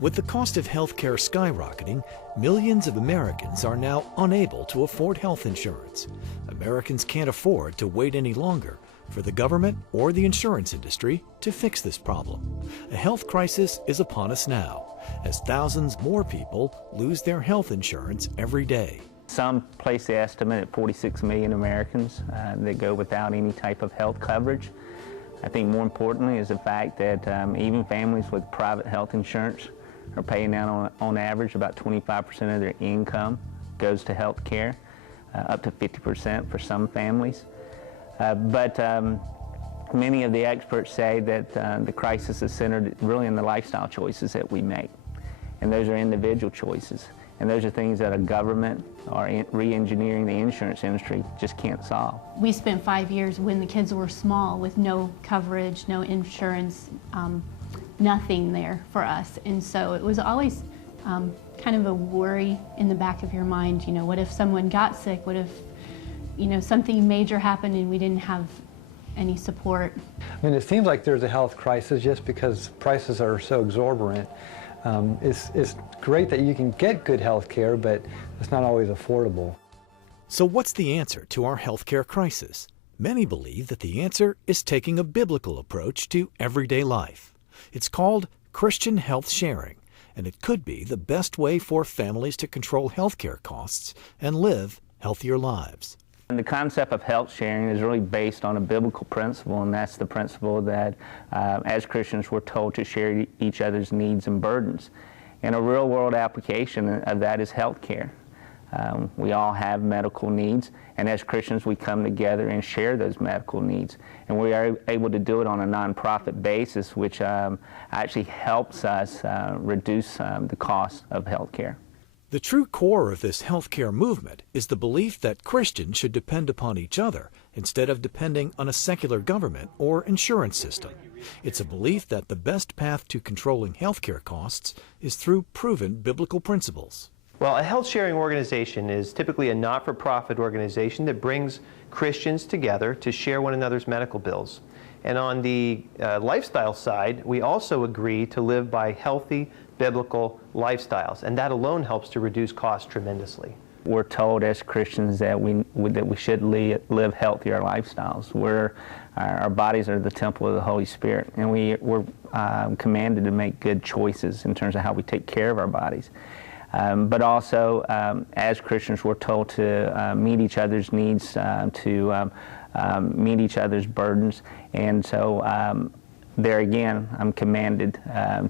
With the cost of healthcare skyrocketing, millions of Americans are now unable to afford health insurance. Americans can't afford to wait any longer for the government or the insurance industry to fix this problem. A health crisis is upon us now, as thousands more people lose their health insurance every day. Some place the estimate at 46 million Americans that go without any type of health coverage. I think more importantly is the fact that even families with private health insurance are paying out on average about 25% of their income goes to health care, up to 50% for some families. But many of the experts say that the crisis is centered really in the lifestyle choices that we make. And those are individual choices. And those are things that a government or re-engineering the insurance industry just can't solve. We spent 5 years when the kids were small with no coverage, no insurance, nothing there for us. And so it was always kind of a worry in the back of your mind, you know, what if someone got sick? What if, you know, something major happened and we didn't have any support? I mean, it seems like there's a health crisis just because prices are so exorbitant. It's great that you can get good health care, but it's not always affordable. So what's the answer to our healthcare crisis? Many believe that the answer is taking a biblical approach to everyday life. It's called Christian health sharing, and it could be the best way for families to control healthcare costs and live healthier lives. And the concept of health sharing is really based on a biblical principle, and that's the principle that as Christians we're told to share each other's needs and burdens. And a real-world application of that is health care. We all have medical needs, and as Christians we come together and share those medical needs. And we are able to do it on a nonprofit basis, which actually helps us reduce the cost of health care. The true core of this healthcare movement is the belief that Christians should depend upon each other instead of depending on a secular government or insurance system. It's a belief that the best path to controlling healthcare costs is through proven biblical principles. Well, a health-sharing organization is typically a not-for-profit organization that brings Christians together to share one another's medical bills. And on the lifestyle side, we also agree to live by healthy, biblical lifestyles, and that alone helps to reduce costs tremendously. We're told as Christians that we should live healthier lifestyles. Our bodies are the temple of the Holy Spirit, and we're commanded to make good choices in terms of how we take care of our bodies. But also, as Christians, we're told to meet each other's needs, to meet each other's burdens, and so there again, I'm commanded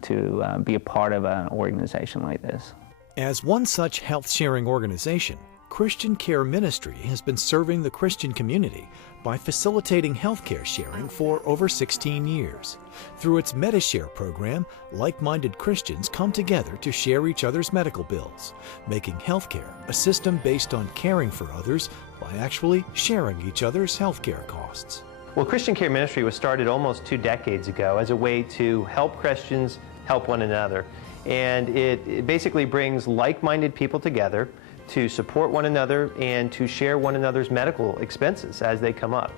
to be a part of an organization like this. As one such health-sharing organization, Christian Care Ministry has been serving the Christian community by facilitating healthcare sharing for over 16 years. Through its Medi-share program, like-minded Christians come together to share each other's medical bills, making healthcare a system based on caring for others by actually sharing each other's healthcare costs. Well, Christian Care Ministry was started almost 2 decades ago as a way to help Christians help one another. And it basically brings like-minded people together to support one another and to share one another's medical expenses as they come up.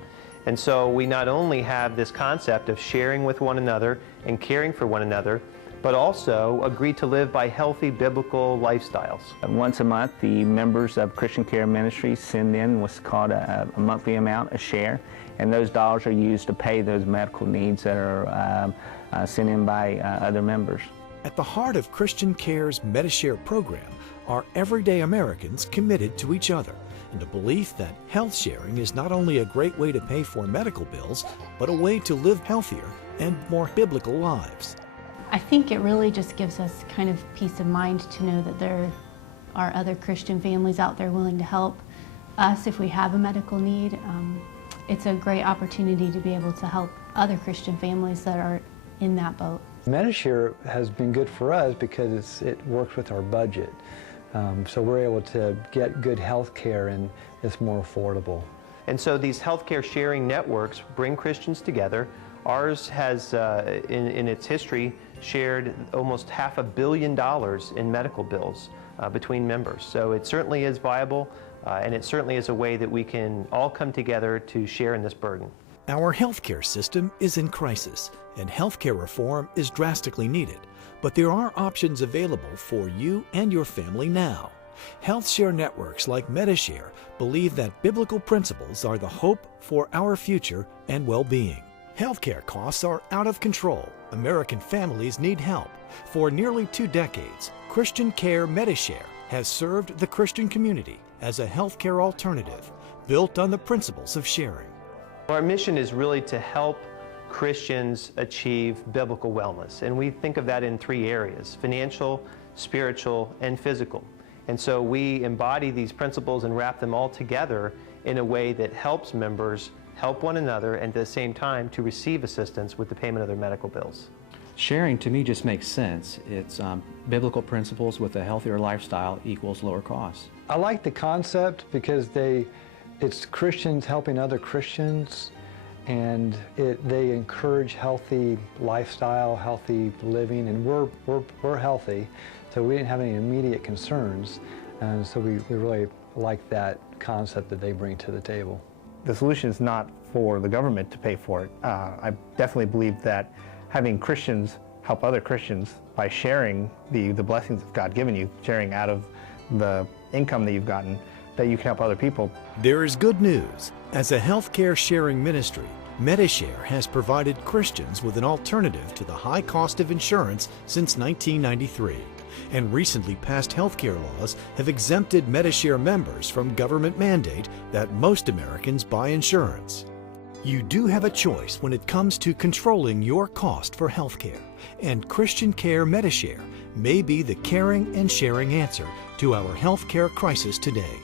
And so we not only have this concept of sharing with one another and caring for one another, but also agree to live by healthy biblical lifestyles. Once a month, the members of Christian Care Ministry send in what's called a monthly amount, a share, and those dollars are used to pay those medical needs that are sent in by other members. At the heart of Christian Care's Medi-share program are everyday Americans committed to each other, and a belief that health sharing is not only a great way to pay for medical bills, but a way to live healthier and more biblical lives. I think it really just gives us kind of peace of mind to know that there are other Christian families out there willing to help us if we have a medical need. It's a great opportunity to be able to help other Christian families that are in that boat. Medi-share has been good for us because it works with our budget. So we're able to get good health care and it's more affordable. And so these healthcare sharing networks bring Christians together. Ours has, in its history, shared almost $500 million in medical bills between members. So it certainly is viable, and it certainly is a way that we can all come together to share in this burden. Our healthcare system is in crisis, and healthcare reform is drastically needed. But there are options available for you and your family now. HealthShare networks like Medi-share believe that biblical principles are the hope for our future and well-being. Healthcare costs are out of control. American families need help. For nearly 2 decades, Christian Care Medi-share has served the Christian community as a healthcare alternative built on the principles of sharing. Our mission is really to help Christians achieve biblical wellness, and we think of that in 3 areas: financial, spiritual, and physical. And so we embody these principles and wrap them all together in a way that helps members help one another and at the same time to receive assistance with the payment of their medical bills. Sharing to me just makes sense. It's biblical principles with a healthier lifestyle equals lower costs. I like the concept because it's Christians helping other Christians, and they encourage healthy lifestyle, healthy living, and we're healthy, so we didn't have any immediate concerns, and so we really like that concept that they bring to the table. The solution is not for the government to pay for it. I definitely believe that having Christians help other Christians by sharing the blessings that God given you, sharing out of the income that you've gotten, that you can help other people. There is good news. As a healthcare sharing ministry, Medi-share has provided Christians with an alternative to the high cost of insurance since 1993. And recently passed healthcare laws have exempted Medi-share members from government mandate that most Americans buy insurance. You do have a choice when it comes to controlling your cost for healthcare, and Christian Care Medi-share may be the caring and sharing answer to our healthcare crisis today.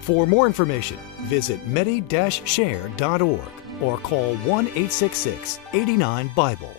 For more information, visit medi-share.org or call 1-866-89-BIBLE.